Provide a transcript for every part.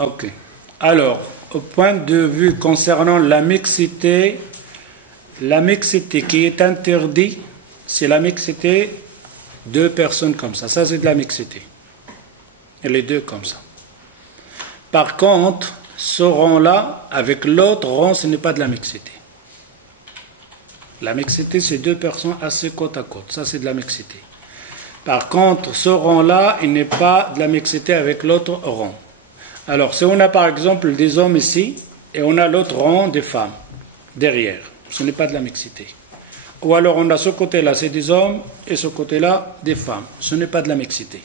Ok. Alors, au point de vue concernant la mixité qui est interdite, c'est la mixité deux personnes comme ça. Ça, c'est de la mixité. Et les deux comme ça. Par contre, ce rang-là, avec l'autre rang, ce n'est pas de la mixité. La mixité, c'est deux personnes assez côte à côte. Ça, c'est de la mixité. Par contre, ce rang-là, il n'est pas de la mixité avec l'autre rang. Alors, si on a par exemple des hommes ici, et on a l'autre rang des femmes, derrière, ce n'est pas de la mixité. Ou alors on a ce côté-là, c'est des hommes, et ce côté-là, des femmes. Ce n'est pas de la mixité.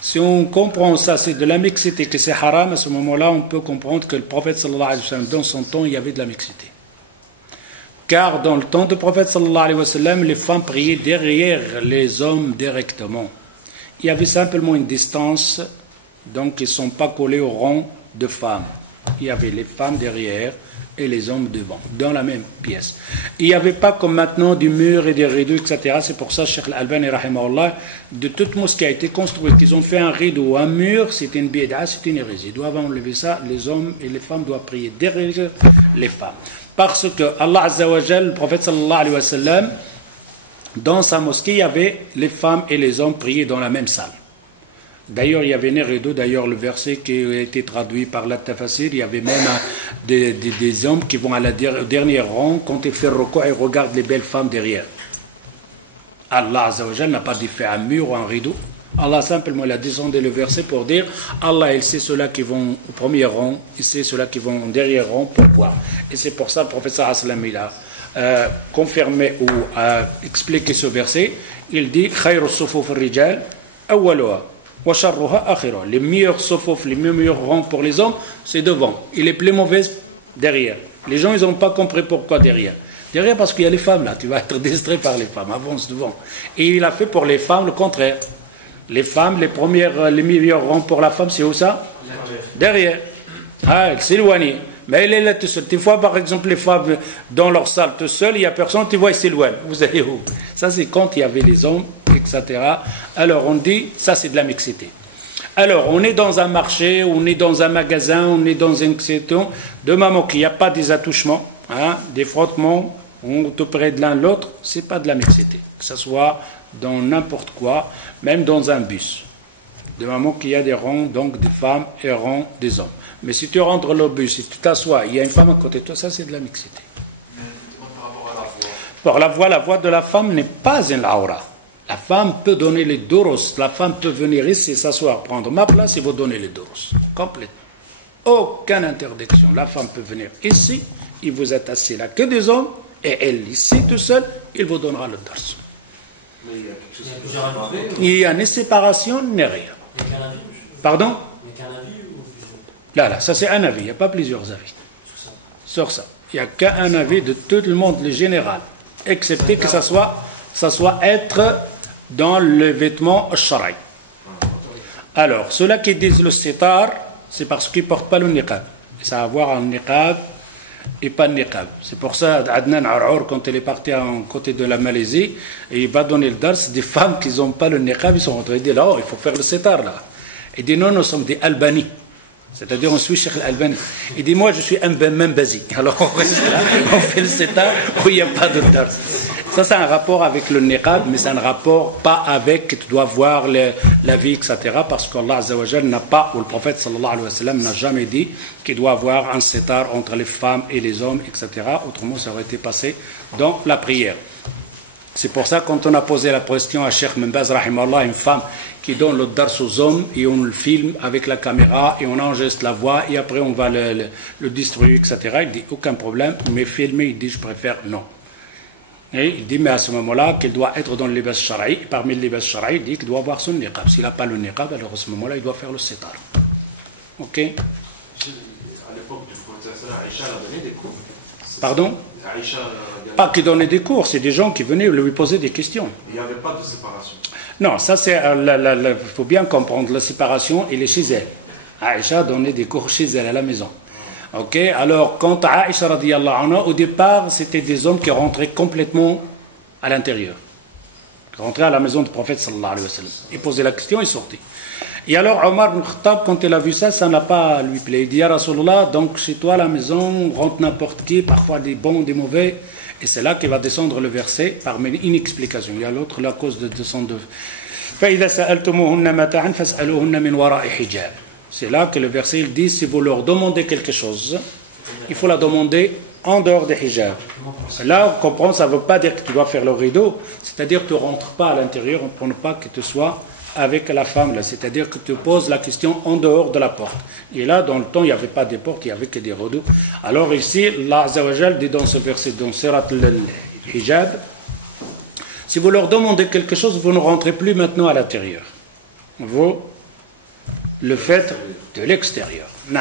Si on comprend ça, c'est de la mixité, que c'est haram, à ce moment-là, on peut comprendre que le prophète sallallahu alayhi wa sallam, dans son temps, il y avait de la mixité. Car dans le temps du prophète sallallahu alayhi wa sallam, les femmes priaient derrière les hommes directement. Il y avait simplement une distance, donc ils ne sont pas collés au rang de femmes. Il y avait les femmes derrière et les hommes devant, dans la même pièce. Il n'y avait pas comme maintenant du mur et des rideaux, etc. C'est pour ça, Cheikh Al-Albani, rahimahullah, de toute mosquée a été construite, qu'ils ont fait un rideau ou un mur, c'est une bid'a, c'est une hérésie. Ils doivent enlever ça, les hommes et les femmes doivent prier derrière les femmes. Parce que Allah Azza wa Jal, le prophète sallallahu alayhi wa sallam, dans sa mosquée, il y avait les femmes et les hommes prier dans la même salle. D'ailleurs, il y avait un rideau, d'ailleurs le verset qui a été traduit par la Tafasir, il y avait même des hommes qui vont à la dernière rang, quand ils font le recours, ils regardent les belles femmes derrière. Allah Azza wa Jal n'a pas dit fait un mur ou un rideau. Allah simplement il a descendu le verset pour dire Allah il sait ceux-là qui vont au premier rang, il sait ceux-là qui vont au dernier rang pour voir. Et c'est pour ça que le prophète sallallahu alayhi wa sallam il a confirmé ou a expliqué ce verset. Il dit khayru sufuf ar-rijal awwaluha wa sharruha akhiruha. Les meilleurs sufuf, les meilleurs rangs pour les hommes, c'est devant. Et les plus mauvaises derrière. Les gens ils n'ont pas compris pourquoi derrière. Derrière parce qu'il y a les femmes là, tu vas être distrait par les femmes, avance devant. Et il a fait pour les femmes le contraire. Les femmes, les meilleurs rangs pour la femme, c'est où ça? Derrière. Ah, elle s'éloigne. Mais elle est là tout seul. Tu vois par exemple les femmes dans leur salle tout seul, il n'y a personne, tu vois, ils s'éloignent. Vous allez où? Ça c'est quand il y avait les hommes, etc. Alors on dit, ça c'est de la mixité. Alors on est dans un marché, on est dans un magasin, on est dans un seton, de moment qu'il n'y a pas des attouchements, hein, des frottements, on te près de l'un l'autre, c'est pas de la mixité. Que ce soit dans n'importe quoi, même dans un bus. De moment qu'il y a des rangs, donc des femmes et rangs des hommes. Mais si tu rentres dans le bus, si tu t'assois, il y a une femme à côté de toi, ça c'est de la mixité. Par la voix de la femme n'est pas une aura. La femme peut donner les doros. La femme peut venir ici s'asseoir, prendre ma place et vous donner les doros. Complètement. Aucune interdiction. La femme peut venir ici, et vous êtes assis là que des hommes, et elle ici tout seul, il vous donnera le dars. Il y a une séparation, il n'y a rien. Pardon? Là, ça c'est un avis, il n'y a pas plusieurs avis. Sur ça. Il n'y a qu'un avis de tout le monde, le général. Excepté que ça soit être dans le vêtement sharaï. Alors, ceux-là qui disent le sitar, c'est parce qu'ils ne portent pas le niqab. Ça a à voir un niqab et pas de niqab. C'est pour ça, Adnan Ar'our, quand il est parti en côté de la Malaisie, et il va donner le dars, des femmes qui n'ont pas le niqab, ils sont rentrés, ils disent là, oh, il faut faire le sitar là. Il dit non, nous sommes des Albani. C'est-à-dire, on suit Cheikh Al-Albani. Il dit, moi, je suis un Membazi. Alors, on reste là, on fait le sitar où il n'y a pas de dars. Ça, c'est un rapport avec le niqab, mais c'est un rapport pas avec, tu dois voir la vie, etc. Parce qu'Allah Azza wa Jal n'a pas, ou le prophète sallallahu alayhi wa sallam n'a jamais dit qu'il doit avoir un sitar entre les femmes et les hommes, etc. Autrement, ça aurait été passé dans la prière. C'est pour ça, quand on a posé la question à Cheikh Membaz, rahimallah, une femme qui donne le dars aux hommes, et on le filme avec la caméra, et on enregistre la voix, et après on va le distribuer, etc. Il dit, aucun problème, mais filmer, il dit, je préfère non. Et il dit, mais à ce moment-là, qu'il doit être dans le libas shara'i. Parmi le libas shara'i, il dit qu'il doit avoir son niqab. S'il n'a pas le niqab, alors à ce moment-là, il doit faire le sitar. Ok? À l'époque du prophète, Aïcha a donné des cours. Pardon? Pas qu'il donnait des cours, c'est des gens qui venaient lui poser des questions. Il n'y avait pas de séparation. Non, ça c'est, il faut bien comprendre, la séparation, elle est chez elle. Aïcha donnait des cours chez elle, à la maison. Ok, alors quant à Aïcha radiyallahu anha, au départ, c'était des hommes qui rentraient complètement à l'intérieur. Qui rentraient à la maison du prophète sallallahu alayhi wa sallam. Ils posaient la question, ils sortaient. Et alors Omar ibn Khattab, quand il a vu ça, ça n'a pas lui plu. Il dit, Ya Rasulallah, donc chez toi à la maison, rentre n'importe qui, parfois des bons, des mauvais. Et c'est là qu'il va descendre le verset, parmi une explication. Il y a l'autre, la cause de descendre. فَإِذَا سَأَلْتُمُوهُنَّ مَتَاعًا فَاسْأَلُوهُنَّ مِنْ وَرَاءِ حِجَابٍ. C'est là que le verset il dit, si vous leur demandez quelque chose, il faut la demander en dehors des hijabs. Là, on comprend, ça ne veut pas dire que tu dois faire le rideau, c'est-à-dire que tu ne rentres pas à l'intérieur pour ne pas que tu sois avec la femme, là. C'est-à-dire que tu poses la question en dehors de la porte. Et là, dans le temps, il n'y avait pas de portes, il n'y avait que des rideaux. Alors ici, Allah Azza wa Jal dit dans ce verset, dans Surat al-Hijab, si vous leur demandez quelque chose, vous ne rentrez plus maintenant à l'intérieur. Vous le faites de l'extérieur. Non.